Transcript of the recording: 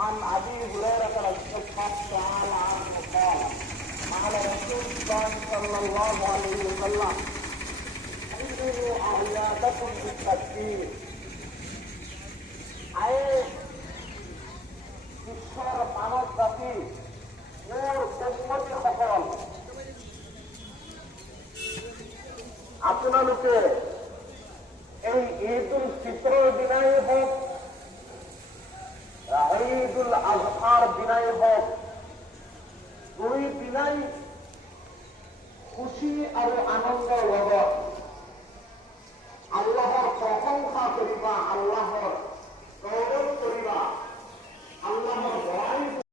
عن أبي هريرة رضي الله تعالى عنه قال قال رسول الله صلى الله عليه وسلم انظروا أعيادكم بالتكبير ঈশ্বর মানব জাতি ওর উন্নতি সফল আপনাদেরকে এই ঈদুল ফিতরের দিনাই হোক ঈদুল আজহার দিনাই হোক দুই দিনাই খুশি আর আনন্দ লগত